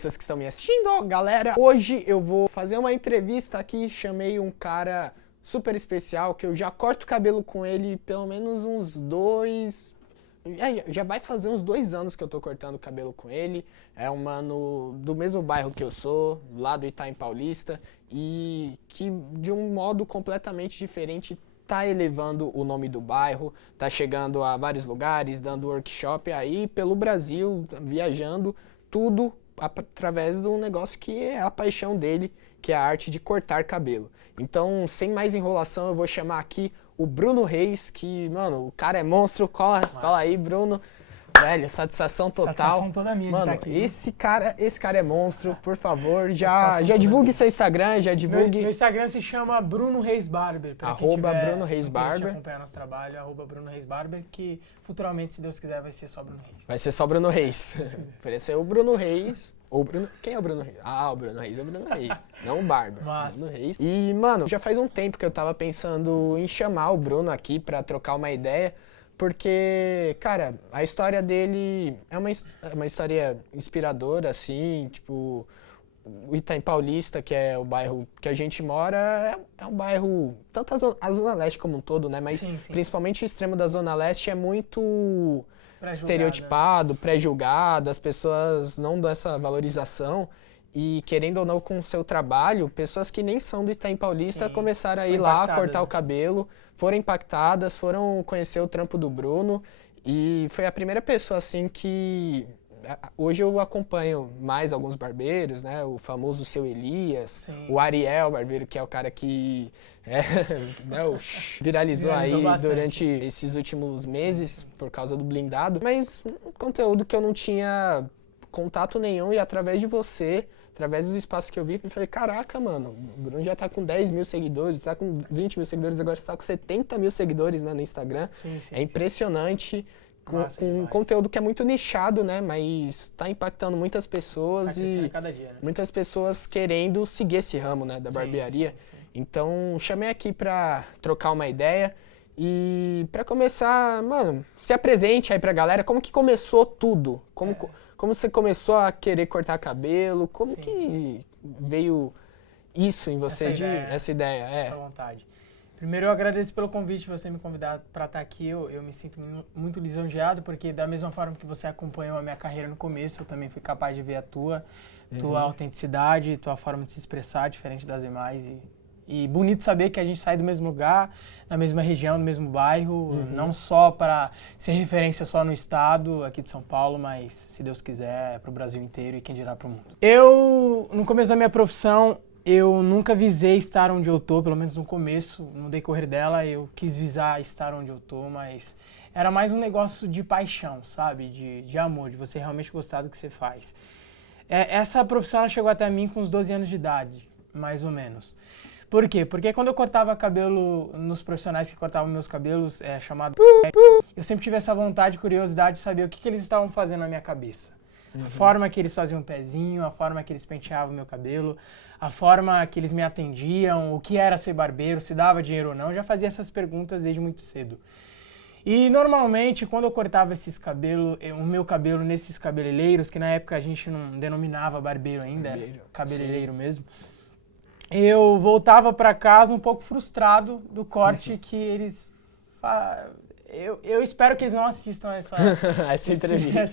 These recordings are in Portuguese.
pessoas que estão me assistindo. Galera, hoje eu vou fazer uma entrevista aqui, chamei um cara super especial, que eu já corto o cabelo com ele pelo menos uns 2... já vai fazer uns 2 anos que eu tô cortando o cabelo com ele. É um mano do mesmo bairro que eu sou, lá do Itaim Paulista, e que de um modo completamente diferente tá elevando o nome do bairro, tá chegando a vários lugares, dando workshop aí pelo Brasil, viajando, tudo através do negócio que é a paixão dele, que é a arte de cortar cabelo. Então, sem mais enrolação, eu vou chamar aqui o Bruno Reis, que, mano, o cara é monstro. Cola aí, Bruno. Velho, satisfação total. Satisfação toda minha, mano, de estar aqui. Esse cara é monstro, por favor. Já divulgue seu Instagram, já divulgue. Meu Instagram se chama Bruno Reis Barber. Arroba Bruno Reis Barber. acompanhar nosso trabalho, arroba Bruno Reis Barber, que futuramente, se Deus quiser, vai ser só Bruno Reis. Vai ser só Bruno Reis. Ofereceu o Bruno Reis. Ou Bruno... Quem é o Bruno Reis? Ah, o Bruno Reis é o Bruno Reis. Não o Barber. Massa. Bruno Reis. E, mano, já faz um tempo que eu tava pensando em chamar o Bruno aqui pra trocar uma ideia. Porque, cara, a história dele é uma história inspiradora, assim, tipo, o Itaim Paulista, que é o bairro que a gente mora, é um bairro, tanto a Zona Leste como um todo, né, mas sim. principalmente o extremo da Zona Leste é muito estereotipado, né? Pré-julgado, as pessoas não dão essa valorização. E querendo ou não, com o seu trabalho, pessoas que nem são do Itaim Paulista começaram a ir lá, cortar o cabelo, foram impactadas, foram conhecer o trampo do Bruno. E foi a primeira pessoa, assim, que... Hoje eu acompanho mais alguns barbeiros, né? O famoso Seu Elias, o Ariel Barbeiro, que é o cara que viralizou aí bastante durante esses últimos meses por causa do blindado. Mas um conteúdo que eu não tinha contato nenhum, e através de você, através dos espaços que eu vi, eu falei, caraca, mano, o Bruno já tá com 10 mil seguidores, tá com 20 mil seguidores, agora está com 70 mil seguidores, né, no Instagram. Sim, é impressionante, com demais. conteúdo que é muito nichado, né, mas tá impactando muitas pessoas e cada dia, né? muitas pessoas querendo seguir esse ramo, né, da barbearia. Sim. Então, chamei aqui pra trocar uma ideia. E pra começar, mano, se apresente aí pra galera, como que começou tudo? Como você começou a querer cortar cabelo? Como que veio isso em você, essa ideia? Essa vontade. Primeiro, eu agradeço pelo convite, você me convidar para estar aqui. Eu me sinto muito lisonjeado, porque da mesma forma que você acompanhou a minha carreira no começo, eu também fui capaz de ver a tua autenticidade, tua forma de se expressar, diferente das demais. E bonito saber que a gente sai do mesmo lugar, na mesma região, no mesmo bairro, não só para ser referência só no estado aqui de São Paulo, mas, se Deus quiser, para o Brasil inteiro e quem dirá para o mundo. Eu, no começo da minha profissão, eu nunca visei estar onde eu tô, pelo menos no começo, no decorrer dela, eu quis visar estar onde eu tô, mas era mais um negócio de paixão, sabe? De amor, de você realmente gostar do que você faz. Essa profissão ela chegou até mim com uns 12 anos de idade, mais ou menos. Por quê? Porque quando eu cortava cabelo nos profissionais que cortavam meus cabelos, chamado eu sempre tive essa vontade, curiosidade de saber o que eles estavam fazendo na minha cabeça. A forma que eles faziam o pezinho, a forma que eles penteavam meu cabelo, a forma que eles me atendiam, o que era ser barbeiro, se dava dinheiro ou não. Eu já fazia essas perguntas desde muito cedo. E normalmente, quando eu cortava o meu cabelo nesses cabeleireiros, que na época a gente não denominava barbeiro ainda, era cabeleireiro mesmo, eu voltava para casa um pouco frustrado do corte que eles... Eu espero que eles não assistam essa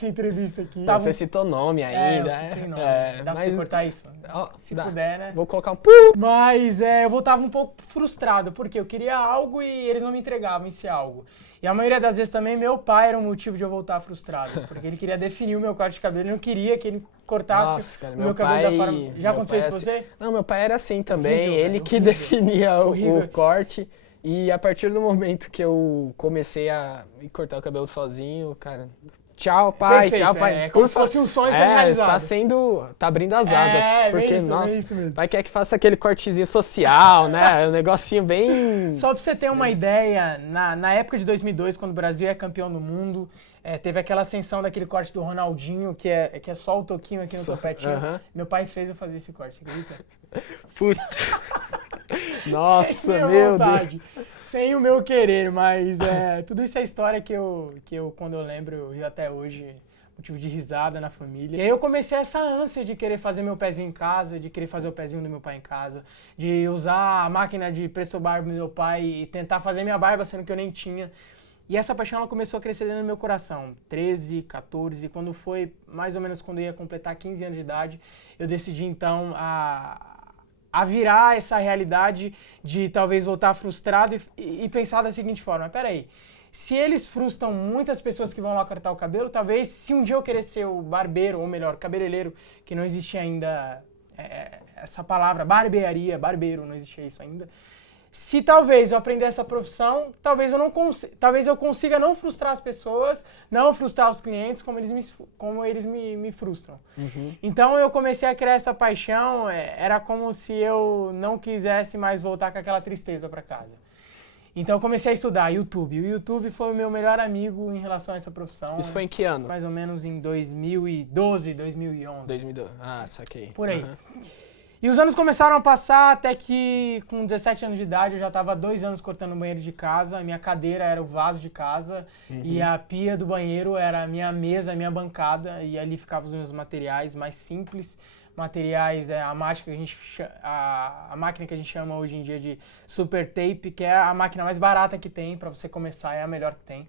entrevista aqui. Você citou nome ainda. Eu citei nome. Dá pra você cortar isso? Se puder, né? Vou colocar um... Mas eu voltava um pouco frustrado, porque eu queria algo e eles não me entregavam esse algo. E a maioria das vezes também meu pai era um motivo de eu voltar frustrado, porque ele queria definir o meu corte de cabelo, ele não queria que ele cortasse o meu cabelo da forma... Já aconteceu isso com você? Não, meu pai era assim também, ele que definia o corte. E a partir do momento que eu comecei a cortar o cabelo sozinho, cara... Tchau, pai. Perfeito, tchau, pai. É como se fosse um sonho sendo realizado. Tá abrindo as asas. Porque, isso, nossa, isso mesmo. pai quer que faça aquele cortezinho social, né? Um negocinho bem... Só pra você ter uma ideia, na época de 2002, quando o Brasil é campeão do mundo, teve aquela ascensão daquele corte do Ronaldinho, que é só o toquinho aqui no topetinho. Meu pai fez eu fazer esse corte, você acredita? Puta... Nossa, meu Deus. Sem o meu querer, mas tudo isso é história que eu, quando eu lembro, eu rio até hoje. motivo de risada na família. E aí eu comecei essa ânsia de querer fazer meu pezinho em casa, de querer fazer o pezinho do meu pai em casa, de usar a máquina de presto barba do meu pai e tentar fazer minha barba, sendo que eu nem tinha. E essa paixão ela começou a crescer dentro do meu coração. 13, 14, quando foi mais ou menos quando eu ia completar 15 anos de idade, eu decidi então a virar essa realidade de talvez voltar frustrado e pensar da seguinte forma, peraí, se eles frustram muitas pessoas que vão lá cortar o cabelo, talvez se um dia eu querer ser o barbeiro, ou melhor, cabeleireiro, que não existia ainda essa palavra, barbearia, barbeiro, não existia isso ainda. Se talvez eu aprender essa profissão, talvez eu consiga não frustrar as pessoas, não frustrar os clientes como eles me frustram. Uhum. Então eu comecei a criar essa paixão, era como se eu não quisesse mais voltar com aquela tristeza para casa. Então eu comecei a estudar YouTube. O YouTube foi o meu melhor amigo em relação a essa profissão. Isso foi em que ano? Mais ou menos em 2012, 2011. 2012. Ah, saquei. Por aí. Uhum. E os anos começaram a passar até que com 17 anos de idade eu já estava 2 anos cortando o banheiro de casa. A minha cadeira era o vaso de casa e a pia do banheiro era a minha mesa, a minha bancada. E ali ficavam os meus materiais mais simples. Materiais, a máquina que a gente chama hoje em dia de Super Tape, que é a máquina mais barata que tem para você começar, é a melhor que tem.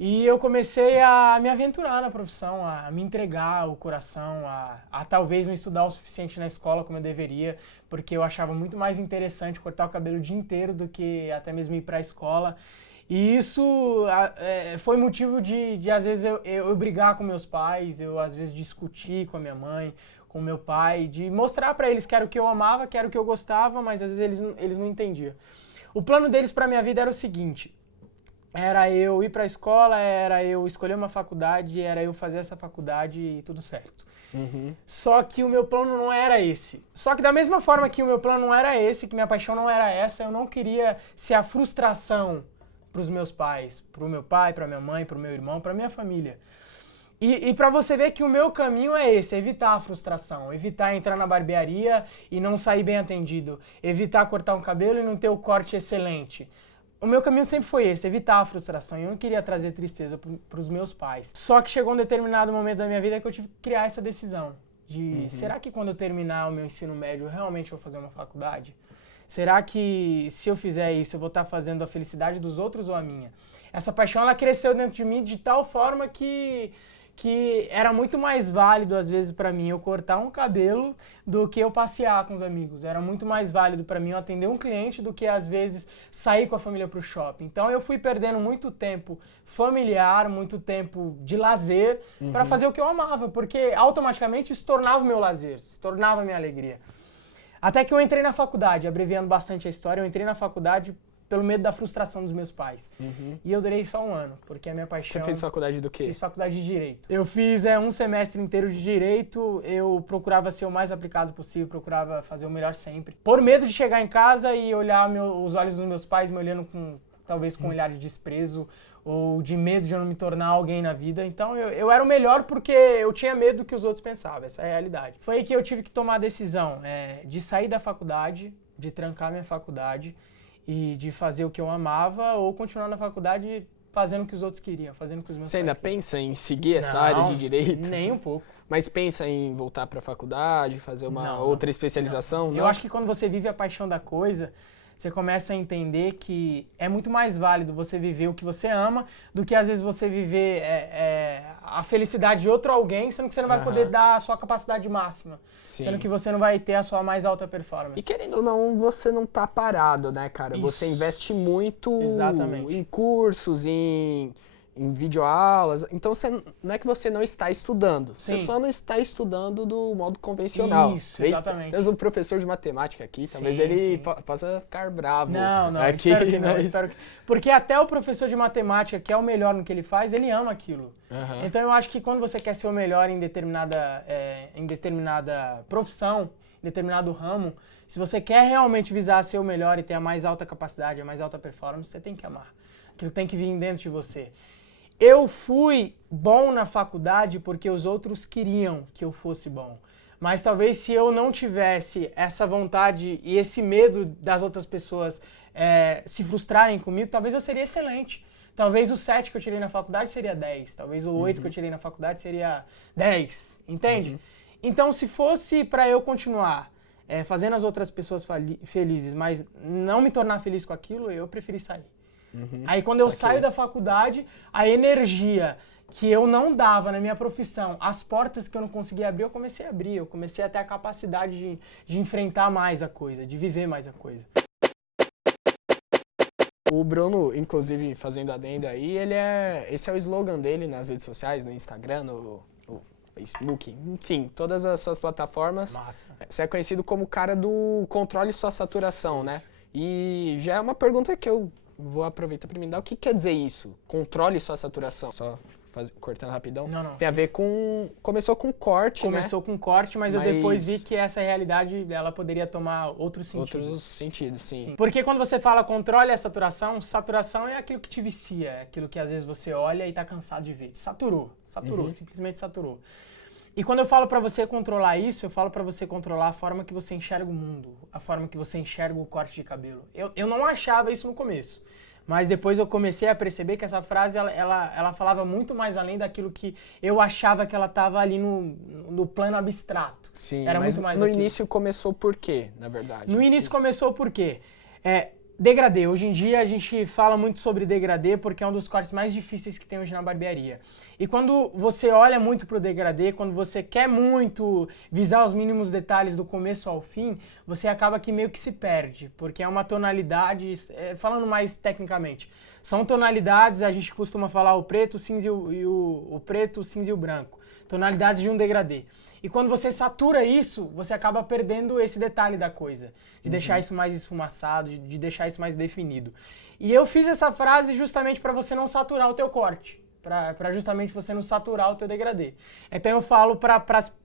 E eu comecei a me aventurar na profissão, a me entregar o coração, a talvez não estudar o suficiente na escola como eu deveria, porque eu achava muito mais interessante cortar o cabelo o dia inteiro do que até mesmo ir para a escola. E isso foi motivo de às vezes, eu brigar com meus pais, eu às vezes discutir com a minha mãe, com meu pai, de mostrar para eles que era o que eu amava, que era o que eu gostava, mas às vezes eles não entendiam. O plano deles para minha vida era o seguinte: era eu ir para a escola, era eu escolher uma faculdade, era eu fazer essa faculdade e tudo certo. Uhum. Só que o meu plano não era esse. Só que da mesma forma que o meu plano não era esse, que minha paixão não era essa, eu não queria ser a frustração para os meus pais, para o meu pai, para minha mãe, para o meu irmão, para minha família. E para você ver que o meu caminho é esse, evitar a frustração, evitar entrar na barbearia e não sair bem atendido, evitar cortar um cabelo e não ter o corte excelente. O meu caminho sempre foi esse, evitar a frustração. Eu não queria trazer tristeza para os meus pais. Só que chegou um determinado momento da minha vida que eu tive que criar essa decisão de será que quando eu terminar o meu ensino médio eu realmente vou fazer uma faculdade? Será que se eu fizer isso eu vou estar fazendo a felicidade dos outros ou a minha? Essa paixão ela cresceu dentro de mim de tal forma que era muito mais válido, às vezes, para mim, eu cortar um cabelo do que eu passear com os amigos. Era muito mais válido para mim eu atender um cliente do que, às vezes, sair com a família para o shopping. Então, eu fui perdendo muito tempo familiar, muito tempo de lazer para fazer o que eu amava, porque automaticamente isso tornava o meu lazer, se tornava a minha alegria. Até que eu entrei na faculdade, abreviando bastante a história, eu entrei na faculdade pelo medo da frustração dos meus pais. E eu durei só 1 ano, porque a minha paixão... Você fez faculdade do quê? Fiz faculdade de Direito. Eu fiz 1 semestre inteiro de Direito, eu procurava ser o mais aplicado possível, procurava fazer o melhor sempre. Por medo de chegar em casa e olhar os olhos dos meus pais me olhando talvez com um olhar de desprezo ou de medo de eu não me tornar alguém na vida. Então eu era o melhor porque eu tinha medo do que os outros pensavam, essa é a realidade. Foi aí que eu tive que tomar a decisão de sair da faculdade, de trancar minha faculdade, e de fazer o que eu amava ou continuar na faculdade fazendo o que os outros queriam, fazendo o que os meus Você pais ainda queriam. pensa em seguir essa área de direito? Nem um pouco. Mas pensa em voltar para a faculdade, fazer uma outra especialização? Não. Eu acho que quando você vive a paixão da coisa, você começa a entender que é muito mais válido você viver o que você ama do que às vezes você viver a felicidade de outro alguém, sendo que você não vai poder dar a sua capacidade máxima. Sim. Sendo que você não vai ter a sua mais alta performance. E querendo ou não, você não tá parado, né, cara? Isso. Você investe muito Exatamente. em cursos, em videoaulas. Então, não é que você não está estudando. Sim. Você só não está estudando do modo convencional. Isso, exatamente. Temos um professor de matemática aqui, talvez ele possa ficar bravo. Não, aqui, espero que não. Espero que... Porque até o professor de matemática, que é o melhor no que ele faz, ele ama aquilo. Então, eu acho que quando você quer ser o melhor em determinada profissão, em determinado ramo, se você quer realmente visar ser o melhor e ter a mais alta capacidade, a mais alta performance, você tem que amar. Aquilo tem que vir dentro de você. Eu fui bom na faculdade porque os outros queriam que eu fosse bom. Mas talvez se eu não tivesse essa vontade e esse medo das outras pessoas se frustrarem comigo, talvez eu seria excelente. talvez o 7 que eu tirei na faculdade seria 10, talvez o 8 que eu tirei na faculdade seria 10, entende? Então, se fosse para eu continuar fazendo as outras pessoas felizes, mas não me tornar feliz com aquilo, eu preferi sair. Aí quando eu saio da faculdade, a energia que eu não dava na minha profissão, as portas que eu não conseguia abrir, eu comecei a abrir. Eu comecei a ter a capacidade de enfrentar mais a coisa, de viver mais a coisa. O Bruno, inclusive, fazendo adendo aí, esse é o slogan dele nas redes sociais, no Instagram, no Facebook, enfim, todas as suas plataformas. Massa. Você é conhecido como o cara do controle sua saturação, né? E já é uma pergunta que eu vou aproveitar para me dar. O que quer dizer isso? Controle sua saturação. Só cortando rapidão. Não. Tem a ver com... Começou com corte, Começou com corte, mas eu depois vi que essa realidade, ela poderia tomar outros sentidos. Outros sentidos, sim. Porque quando você fala controle a saturação, saturação é aquilo que te vicia, é aquilo que às vezes você olha e tá cansado de ver. Saturou, simplesmente saturou. E quando eu falo pra você controlar isso, eu falo pra você controlar a forma que você enxerga o mundo, a forma que você enxerga o corte de cabelo. Eu não achava isso no começo. Mas depois eu comecei a perceber que essa frase, ela falava muito mais além daquilo que eu achava que ela estava ali no plano abstrato. Sim, era mas muito mais no daquilo. início começou por quê, na verdade? No início começou por quê? Degradê. Hoje em dia a gente fala muito sobre degradê porque é um dos cortes mais difíceis que tem hoje na barbearia. E quando você olha muito pro degradê, quando você quer muito visar os mínimos detalhes do começo ao fim, você acaba que meio que se perde, porque é uma tonalidade, falando mais tecnicamente, são tonalidades, a gente costuma falar o preto, o cinza o preto, o cinza e o branco. Tonalidades de um degradê. E quando você satura isso, você acaba perdendo esse detalhe da coisa. De deixar isso mais esfumaçado, de deixar isso mais definido. E eu fiz essa frase justamente para você não saturar o teu corte. Para justamente você não saturar o teu degradê. Então eu falo para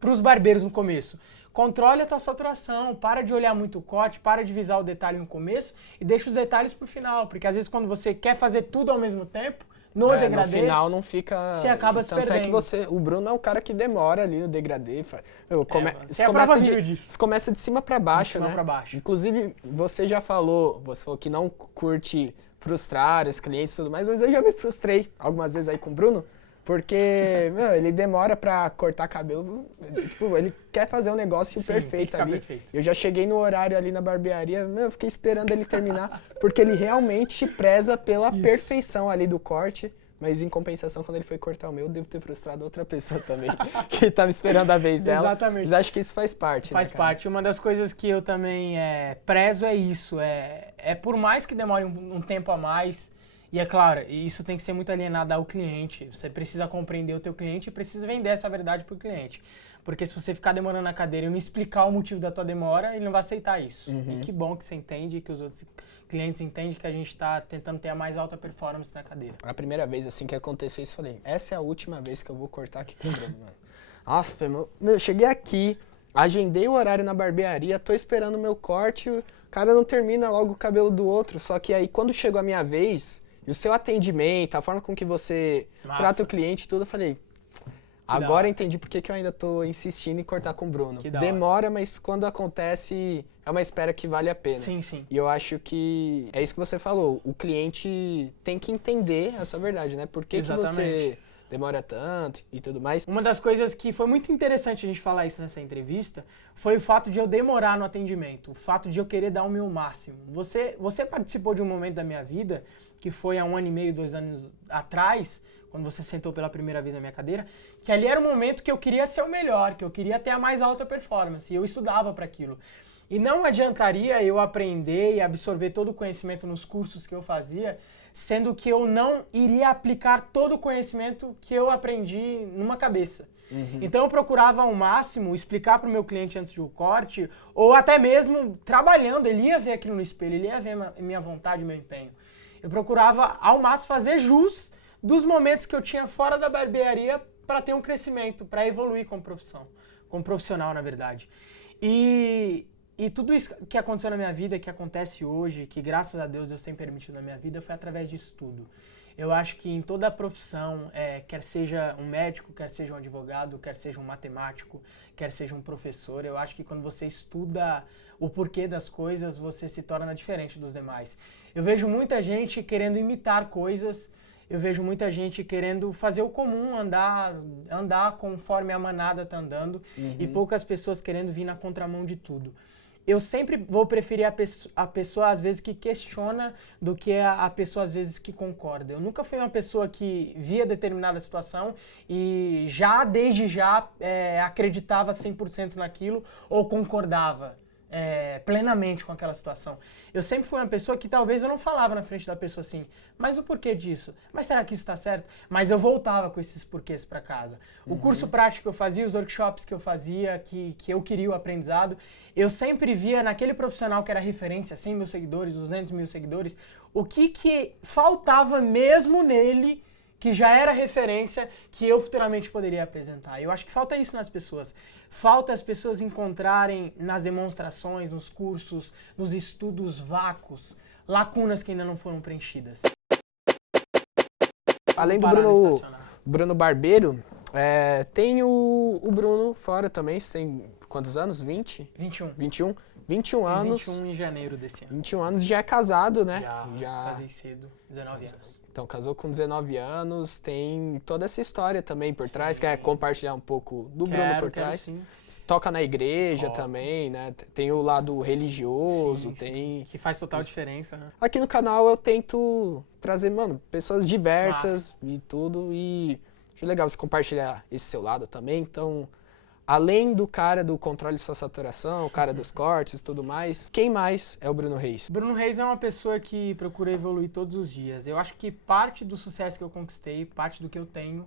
os barbeiros no começo. Controle a tua saturação, para de olhar muito o corte, para de visar o detalhe no começo e deixa os detalhes pro final. Porque às vezes quando você quer fazer tudo ao mesmo tempo, no degradê, no final não fica... Você acaba se perdendo. Tanto é que o Bruno é um cara que demora ali no degradê. Você é prova viva disso. Você começa de cima pra baixo, né? De cima pra baixo. Inclusive, você falou que não curte frustrar os clientes e tudo mais, mas eu já me frustrei algumas vezes aí com o Bruno, porque, ele demora pra cortar cabelo, tipo, ele quer fazer um negócio perfeito ali. Perfeito. Eu já cheguei no horário ali na barbearia, eu fiquei esperando ele terminar, porque ele realmente preza pela perfeição ali do corte, mas em compensação, quando ele foi cortar o meu, eu devo ter frustrado outra pessoa também, que tava esperando a vez dela. Exatamente. Mas acho que isso faz parte, Faz parte. Uma das coisas que eu também prezo é isso, por mais que demore um tempo a mais, e é claro, isso tem que ser muito alienado ao cliente. Você precisa compreender o teu cliente e precisa vender essa verdade pro cliente. Porque se você ficar demorando na cadeira e não explicar o motivo da tua demora, ele não vai aceitar isso. E que bom que você entende, que os outros clientes entendem que a gente está tentando ter a mais alta performance na cadeira. A primeira vez assim que aconteceu isso, eu falei, essa é a última vez que eu vou cortar aqui com o Bruno, mano. Nossa, eu cheguei aqui, agendei o horário na barbearia, tô esperando o meu corte, o cara não termina logo o cabelo do outro. Só que aí quando chegou a minha vez, e o seu atendimento, a forma com que você trata o cliente e tudo, eu falei, agora entendi por que eu ainda tô insistindo em cortar com o Bruno. Demora, mas quando acontece, é uma espera que vale a pena. Sim, sim. E eu acho que é isso que você falou, o cliente tem que entender a sua verdade, né? Por que você demora tanto e tudo mais. Uma das coisas que foi muito interessante a gente falar isso nessa entrevista foi o fato de eu demorar no atendimento, o fato de eu querer dar o meu máximo. Você participou de um momento da minha vida, que foi há 1 ano e meio, 2 anos atrás, quando você sentou pela primeira vez na minha cadeira, que ali era o momento que eu queria ser o melhor, que eu queria ter a mais alta performance, e eu estudava para aquilo. E não adiantaria eu aprender e absorver todo o conhecimento nos cursos que eu fazia, sendo que eu não iria aplicar todo o conhecimento que eu aprendi numa cabeça. Então eu procurava ao máximo explicar para o meu cliente antes do corte, ou até mesmo trabalhando, ele ia ver aquilo no espelho, ele ia ver a minha vontade, o meu empenho. Eu procurava ao máximo fazer jus dos momentos que eu tinha fora da barbearia para ter um crescimento, para evoluir como profissional, na verdade. E tudo isso que aconteceu na minha vida, que acontece hoje, que graças a Deus Deus tem permitido na minha vida, foi através de estudo. Eu acho que em toda a profissão, quer seja um médico, quer seja um advogado, quer seja um matemático, quer seja um professor, eu acho que quando você estuda o porquê das coisas, você se torna diferente dos demais. Eu vejo muita gente querendo imitar coisas eu vejo muita gente querendo fazer o comum, andar conforme a manada tá andando, e poucas pessoas querendo vir na contramão de tudo. Eu sempre vou preferir a pessoa, às vezes, que questiona do que a pessoa, às vezes, que concorda. Eu nunca fui uma pessoa que via determinada situação e desde já, acreditava 100% naquilo ou concordava plenamente com aquela situação. Eu sempre fui uma pessoa que talvez eu não falava na frente da pessoa assim, mas o porquê disso? Mas será que isso está certo? Mas eu voltava com esses porquês para casa. O curso prático que eu fazia, os workshops que eu fazia, que eu queria o aprendizado, eu sempre via naquele profissional que era referência, 100 mil seguidores, 200 mil seguidores, o que faltava mesmo nele, que já era referência, que eu futuramente poderia apresentar. Eu acho que falta isso nas pessoas. Falta as pessoas encontrarem nas demonstrações, nos cursos, nos estudos vácuos, lacunas que ainda não foram preenchidas. Além do Bruno Barbeiro, tem o Bruno fora também. Você tem quantos anos? 20? 21. 21? 21 anos. 21 em janeiro desse ano. 21 anos, já é casado, né? Já casei cedo, 19 anos. Então, casou com 19 anos, tem toda essa história também por trás. Quer compartilhar um pouco do Bruno por trás? Sim. Toca na igreja também, né? Tem o lado religioso, tem... Que faz total diferença, né? Aqui no canal eu tento trazer, pessoas diversas e tudo. E acho legal você compartilhar esse seu lado também. Então, além do cara do controle de sua saturação, o cara dos cortes e tudo mais, quem mais é o Bruno Reis? Bruno Reis é uma pessoa que procura evoluir todos os dias. Eu acho que parte do sucesso que eu conquistei, parte do que eu tenho,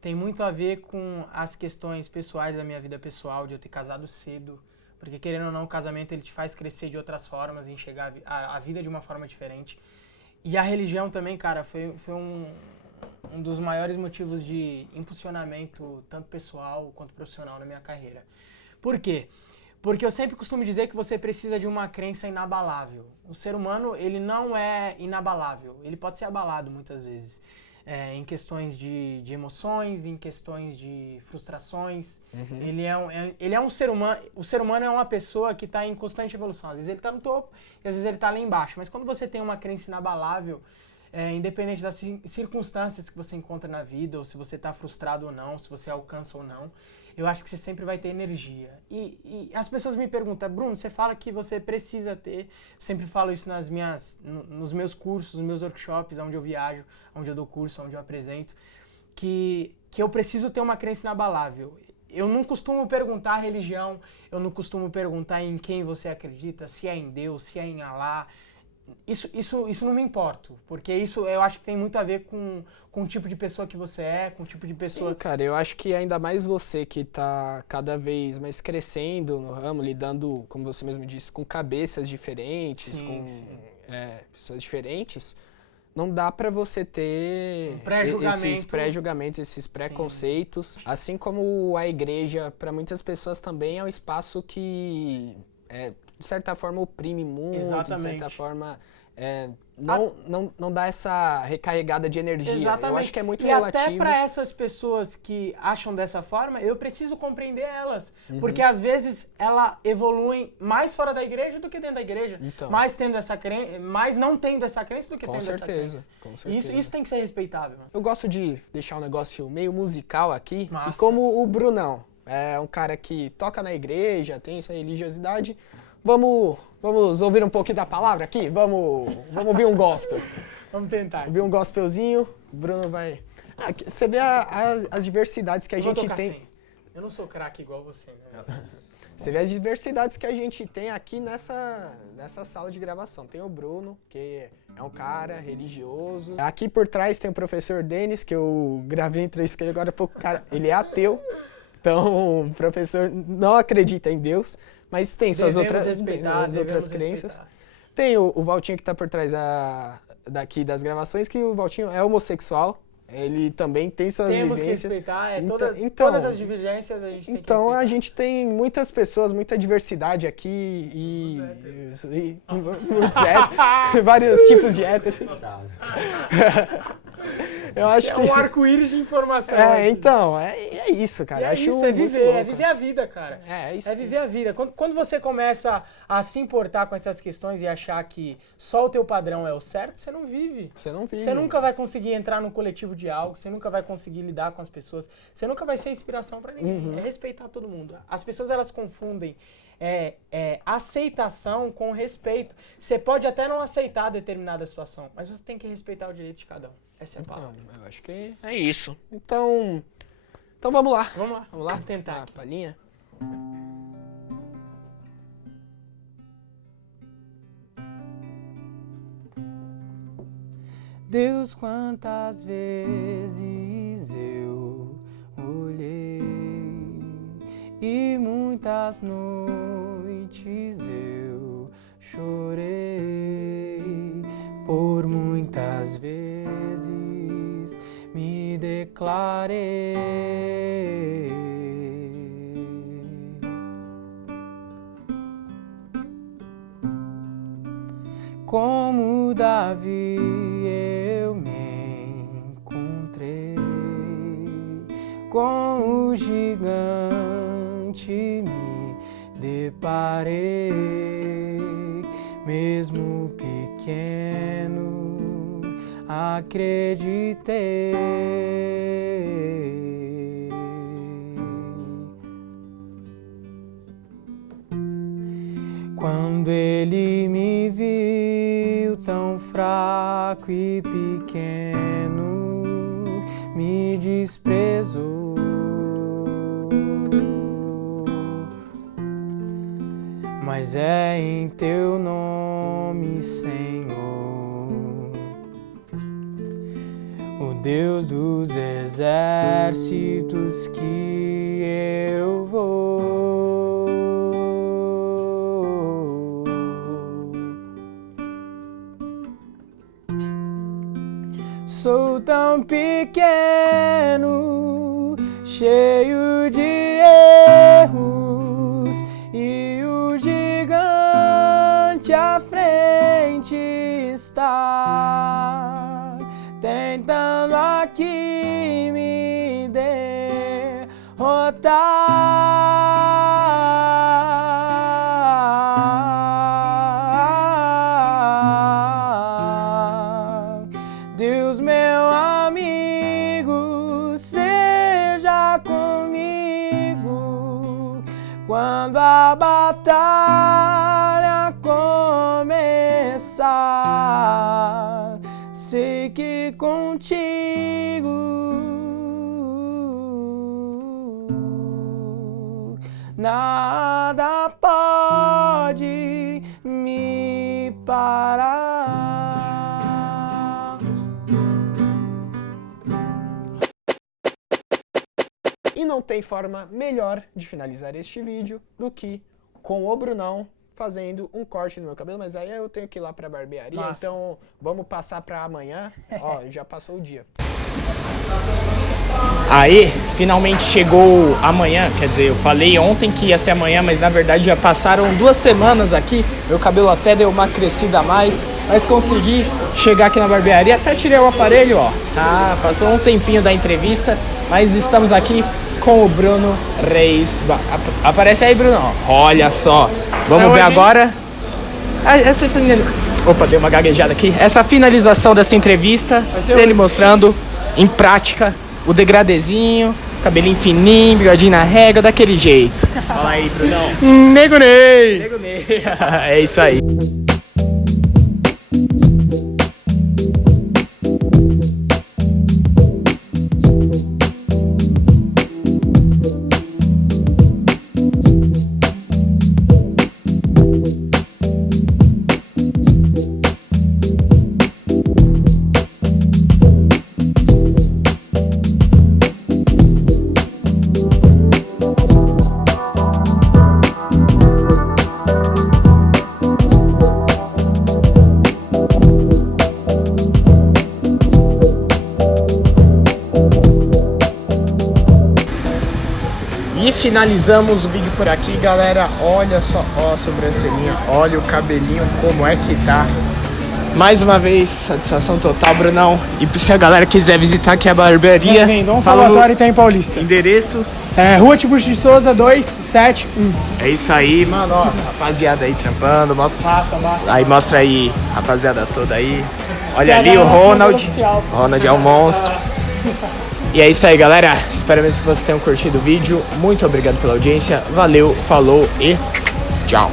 tem muito a ver com as questões pessoais da minha vida pessoal, de eu ter casado cedo. Porque, querendo ou não, o casamento ele te faz crescer de outras formas, enxergar a vida de uma forma diferente. E a religião também, cara, foi um dos maiores motivos de impulsionamento, tanto pessoal quanto profissional, na minha carreira. Por quê? Porque eu sempre costumo dizer que você precisa de uma crença inabalável. O ser humano, ele não é inabalável. Ele pode ser abalado muitas vezes. Em questões de emoções, em questões de frustrações. Ele é um ser humano. O ser humano é uma pessoa que está em constante evolução. Às vezes ele está no topo e às vezes ele está lá embaixo. Mas quando você tem uma crença inabalável, independente das circunstâncias que você encontra na vida, ou se você está frustrado ou não, se você alcança ou não, eu acho que você sempre vai ter energia. E as pessoas me perguntam, Bruno, você fala que você precisa ter, eu sempre falo isso nos meus cursos, nos meus workshops, onde eu viajo, onde eu dou curso, onde eu apresento, que eu preciso ter uma crença inabalável. Eu não costumo perguntar a religião, eu não costumo perguntar em quem você acredita, se é em Deus, se é em Alá. Isso não me importo, porque isso eu acho que tem muito a ver com o tipo de pessoa que você é, com o tipo de pessoa... Sim, cara, eu acho que ainda mais você que tá cada vez mais crescendo no ramo, lidando, como você mesmo disse, com cabeças diferentes, pessoas diferentes, não dá pra você ter esses pré-julgamentos, esses preconceitos, assim como a igreja, pra muitas pessoas também é um espaço que... de certa forma oprime muito, de certa forma não dá essa recarregada de energia. Exatamente. Eu acho que é muito relativo. E até para essas pessoas que acham dessa forma, eu preciso compreender elas. Porque às vezes ela evoluem mais fora da igreja do que dentro da igreja. Então. Mais não tendo essa crença do que tendo essa crença. Com certeza. Isso tem que ser respeitável. Eu gosto de deixar um negócio meio musical aqui. Massa. E como o Brunão é um cara que toca na igreja, tem essa religiosidade... Vamos ouvir um pouquinho da palavra aqui? Vamos ouvir um gospel. Vamos tentar. Ouvir um gospelzinho. O Bruno vai... você vê as diversidades que a gente tem. Assim. Eu não sou craque igual você, né? Você vê as diversidades que a gente tem aqui nessa sala de gravação. Tem o Bruno, que é um cara religioso. Aqui por trás tem o professor Denis, que eu gravei a entrevista com ele agora há pouco. Cara, ele é ateu. Então, o professor não acredita em Deus. Mas tem suas outras crenças. Tem o Valtinho que está por trás daqui das gravações, que o Valtinho é homossexual. Ele também tem suas vivências. Temos que respeitar, todas as divergências a gente tem que respeitar. Então a gente tem muitas pessoas, muita diversidade aqui e muitos héteros, vários tipos de héteros. Eu acho É que... um arco-íris de informação. É, então, é isso, cara. E Eu é acho isso, é muito viver, louco. é viver a vida, cara. É isso. É viver a vida. Quando você começa a se importar com essas questões e achar que só o teu padrão é o certo, você não vive. Você não vive. Você nunca vai conseguir entrar num coletivo de algo, você nunca vai conseguir lidar com as pessoas, você nunca vai ser inspiração pra ninguém. É respeitar todo mundo. As pessoas, elas confundem aceitação com respeito. Você pode até não aceitar determinada situação, mas você tem que respeitar o direito de cada um. Essa é a palavra. Então, eu acho que é isso. Então vamos lá. Vamos lá. Vamos lá? Vamos tentar A aqui. palhinha. Deus, quantas vezes eu olhei e muitas noites eu chorei, por muitas vezes me declarei. Como Davi eu me encontrei, com o gigante me deparei, mesmo pequeno acreditei. Quando ele me viu tão fraco e pequeno, me desprezou. Mas é em teu nome, Senhor, o Deus dos exércitos, que eu vou. Sou tão pequeno, cheio de erros, e o gigante à frente está, tentando aqui me derrotar. Deus, meu amigo, seja comigo quando a batalha começar. Sei que contigo nada pode me parar. E não tem forma melhor de finalizar este vídeo do que com o Brunão fazendo um corte no meu cabelo, mas aí eu tenho que ir lá pra barbearia, Nossa. então vamos passar pra amanhã. Ó, já passou o dia. Aí, finalmente chegou amanhã, quer dizer, eu falei ontem que ia ser amanhã, mas na verdade já passaram 2 semanas aqui, meu cabelo até deu uma crescida a mais, mas consegui chegar aqui na barbearia, até tirei o aparelho, ó. Ah, passou um tempinho da entrevista, mas estamos aqui com o Bruno Reis. Aparece aí, Bruno, olha só, vamos ver agora. Opa, deu uma gaguejada aqui. Essa finalização dessa entrevista, ele mostrando em prática o degradezinho, cabelinho fininho, bigodinho na régua, daquele jeito. Fala aí, Brunão. Nego Ney! Nego Ney. É isso aí. E finalizamos o vídeo por aqui, galera. Olha só, ó a sobrancelhinha, olha o cabelinho como é que tá. Mais uma vez, satisfação total, Brunão. E se a galera quiser visitar aqui a barbearia, Dom fala o Salvatore tá em Paulista. endereço. Rua Tiburcio de Souza, 271. É isso aí, mano, ó, rapaziada aí trampando, mostra Massa. aí, mostra aí, rapaziada toda aí. Olha E a ali o galera do Ronald. oficial. O Ronald é um monstro. E é isso aí, galera. Espero mesmo que vocês tenham curtido o vídeo. Muito obrigado pela audiência. Valeu, falou e tchau.